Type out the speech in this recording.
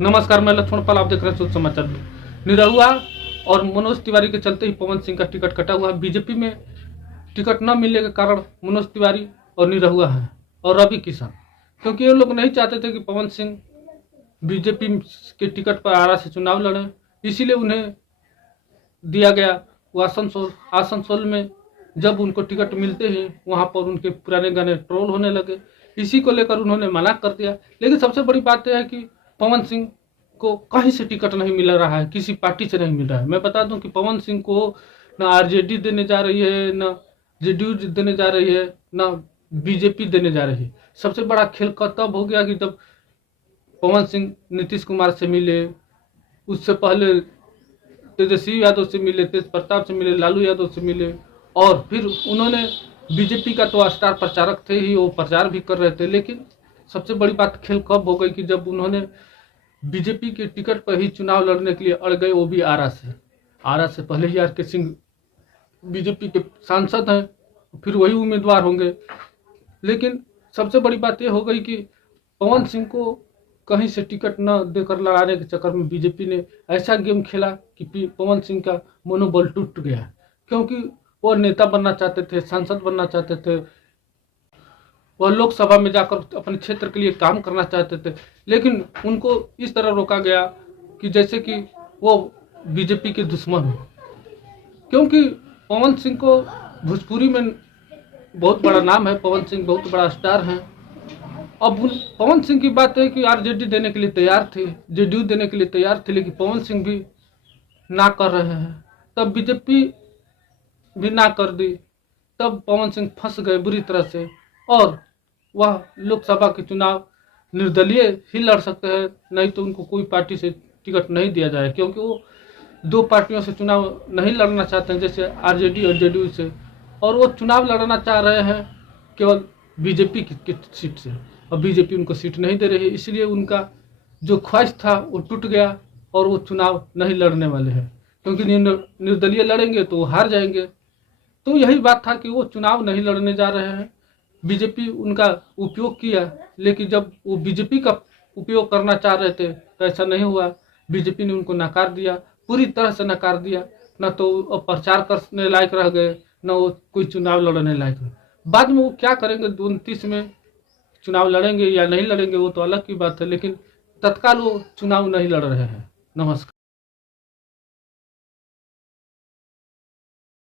नमस्कार, मैं लक्ष्मण पाल, आप देख रहे हैं शुद्ध समाचार। निरहुआ और मनोज तिवारी के चलते ही पवन सिंह का टिकट कटा हुआ है। बीजेपी में टिकट न मिलने के कारण मनोज तिवारी और निरहुआ है और रवि किशन, क्योंकि ये लोग नहीं चाहते थे कि पवन सिंह बीजेपी के टिकट पर आरा से चुनाव लड़े, इसीलिए उन्हें दिया गया। वो आसनसोल में जब उनको टिकट मिलते ही वहां पर उनके पुराने गाने ट्रोल होने लगे। इसी को लेकर उन्होंने मना कर दिया। लेकिन सबसे बड़ी बात यह है कि पवन सिंह को कहीं से टिकट नहीं मिल रहा है, किसी पार्टी से नहीं मिल रहा है। मैं बता दूं कि पवन सिंह को ना आरजेडी देने जा रही है, ना जेडीयू देने जा रही है, ना बीजेपी देने जा रही है। सबसे बड़ा खेल का तब हो गया कि जब पवन सिंह नीतीश कुमार से मिले, उससे पहले तेजस्वी यादव से मिले, तेज प्रताप से मिले, लालू यादव से मिले, और फिर उन्होंने बीजेपी का तो स्टार प्रचारक थे ही, वो प्रचार भी कर रहे थे। लेकिन सबसे बड़ी बात खेल कब हो गई कि जब उन्होंने बीजेपी के टिकट पर ही चुनाव लड़ने के लिए अड़ गए, वो भी आरा से पहले ही आर के सिंह बीजेपी के सांसद हैं, फिर वही उम्मीदवार होंगे। लेकिन सबसे बड़ी बात यह हो गई कि पवन सिंह को कहीं से टिकट न देकर लड़ाने के चक्कर में बीजेपी ने ऐसा गेम खेला कि पवन सिंह का मनोबल टूट गया, क्योंकि वो नेता बनना चाहते थे, सांसद बनना चाहते थे, वह लोकसभा में जाकर अपने क्षेत्र के लिए काम करना चाहते थे। लेकिन उनको इस तरह रोका गया कि जैसे कि वो बीजेपी के दुश्मन हो, क्योंकि पवन सिंह को भोजपुरी में बहुत बड़ा नाम है, पवन सिंह बहुत बड़ा स्टार हैं। अब पवन सिंह की बात है कि आरजेडी देने के लिए तैयार थे, जेडीयू देने के लिए तैयार थे, लेकिन पवन सिंह भी ना कर रहे हैं। तब बीजेपी भी ना कर दी, तब पवन सिंह फंस गए बुरी तरह से, और वह लोकसभा के चुनाव निर्दलीय ही लड़ सकते हैं, नहीं तो उनको कोई पार्टी से टिकट नहीं दिया जाए, क्योंकि वो दो पार्टियों से चुनाव नहीं लड़ना चाहते हैं, जैसे आरजेडी और जेडीयू से, और वो चुनाव लड़ना चाह रहे हैं केवल बीजेपी की सीट से, और बीजेपी उनको सीट नहीं दे रही है। इसलिए उनका जो ख्वाहिश था वो टूट गया और वो चुनाव नहीं लड़ने वाले हैं, क्योंकि निर्दलीय लड़ेंगे तो वो हार जाएंगे। तो यही बात था कि वो चुनाव नहीं लड़ने जा रहे हैं। बीजेपी उनका उपयोग किया, लेकिन जब वो बीजेपी का उपयोग करना चाह रहे थे तो ऐसा नहीं हुआ। बीजेपी ने उनको नकार दिया, पूरी तरह से नकार दिया। न तो वो प्रचार करने लायक रह गए, न वो कोई चुनाव लड़ने लायक रहे। बाद में वो क्या करेंगे, 29 में चुनाव लड़ेंगे या नहीं लड़ेंगे वो तो अलग की बात है, लेकिन तत्काल वो चुनाव नहीं लड़ रहे हैं। नमस्कार।